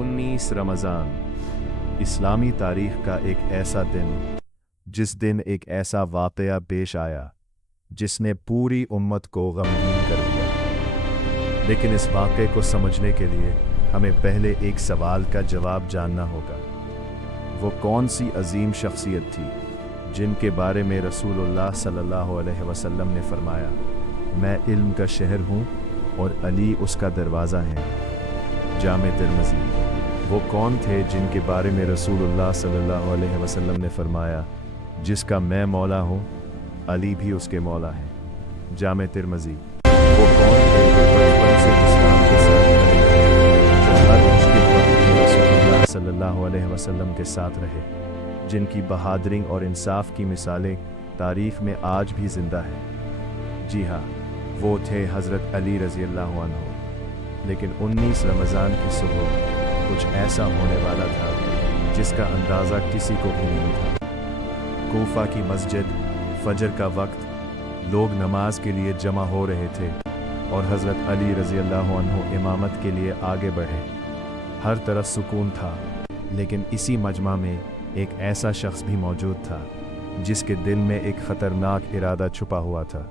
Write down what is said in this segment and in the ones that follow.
19 रमज़ान इस्लामी तारीख़ का एक ऐसा दिन जिस दिन एक ऐसा वाक़या पेश आया जिसने पूरी उम्मत को गमगीन कर दिया। लेकिन इस वाक़े को समझने के लिए हमें पहले एक सवाल का जवाब जानना होगा। वो कौन सी अजीम शख्सियत थी जिनके बारे में रसूलुल्लाह सल्लल्लाहु अलैहि वसल्लम ने फरमाया, मैं इल्म का शहर हूँ और अली उसका दरवाज़ा है। जामे तिर्मिज़ी। वो कौन थे जिनके बारे में रसूलुल्लाह सल्लल्लाहु अलैहि वसल्लम ने फरमाया, जिसका मैं मौला हूँ अली भी उसके मौला है। जामे तिर्मिज़ी। वो कौन थे जो बचपन से इस्लाम के साथ रहे, जो हर मुश्किल वक्त में रसूलुल्लाह सल्लल्लाहु अलैहि वसल्लम के साथ रहे, जिनकी बहादुरी और इंसाफ की मिसालें तारीख़ में आज भी ज़िंदा है। जी हाँ, वो थे हज़रत अली रज़ी अल्लाह अन्हु। लेकिन 19 रमज़ान की सुबह कुछ ऐसा होने वाला था जिसका अंदाज़ा किसी को भी नहीं था। कूफा की मस्जिद, फजर का वक्त, लोग नमाज के लिए जमा हो रहे थे और हज़रत अली रज़ी अल्लाह अन्हु इमामत के लिए आगे बढ़े। हर तरफ सुकून था, लेकिन इसी मजमा में एक ऐसा शख्स भी मौजूद था जिसके दिल में एक ख़तरनाक इरादा छुपा हुआ था।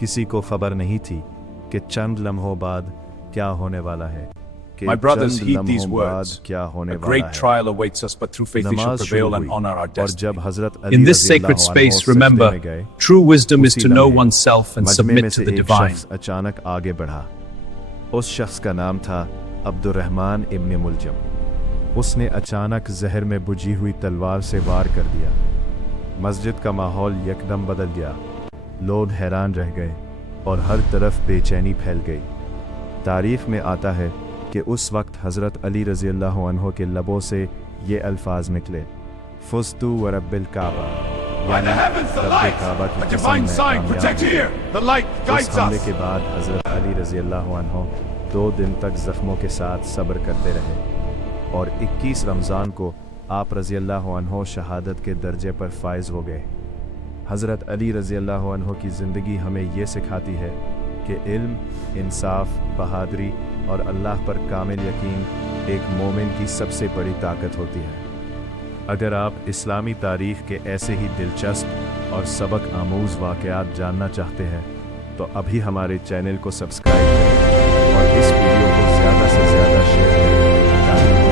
किसी को खबर नहीं थी कि चंद लम्हों बाद क्या होने वाला है। My brothers, heed these words. A great trial awaits us, but through faith we shall prevail and honor our destiny. In this sacred space, remember, true wisdom is to know oneself and submit to the divine. अचानक आगे बढ़ा। उस शख्स का नाम था Abdurrahman इब्न मुलजम। उसने अचानक जहर में बुझी हुई तलवार से वार कर दिया। मस्जिद का माहौल यकदम बदल गया। लोग हैरान रह गए और हर तरफ बेचैनी फैल गई। तारीख़ में आता है कि उस वक्त हज़रत अली रज़ी अल्लाह अन्हु के लबों से ये अल्फाज निकले, फ़ुज़्तु व रब्बिल काबा, यानी रब्बे काबा की कसम मैं कामयाब। उस हमले के बाद हज़रत अली रज़ी अल्लाह अन्हु 2 दिन तक ज़ख्मों के साथ सब्र करते रहे और 21 रमज़ान को आप रज़ी अल्लाह अन्हु शहादत के दर्जे पर फाइज़ हो गए। हज़रत अली रज़ी अल्लाह अन्हु की ज़िंदगी हमें ये सिखाती है कि इल्म, इंसाफ, बहादुरी और अल्लाह पर कामिल यकीन एक मोमिन की सबसे बड़ी ताकत होती है। अगर आप इस्लामी तारीख़ के ऐसे ही दिलचस्प और सबक आमूज़ वाक़यात जानना चाहते हैं तो अभी हमारे चैनल को सब्सक्राइब करें और इस वीडियो को ज़्यादा से ज़्यादा शेयर करें ताकि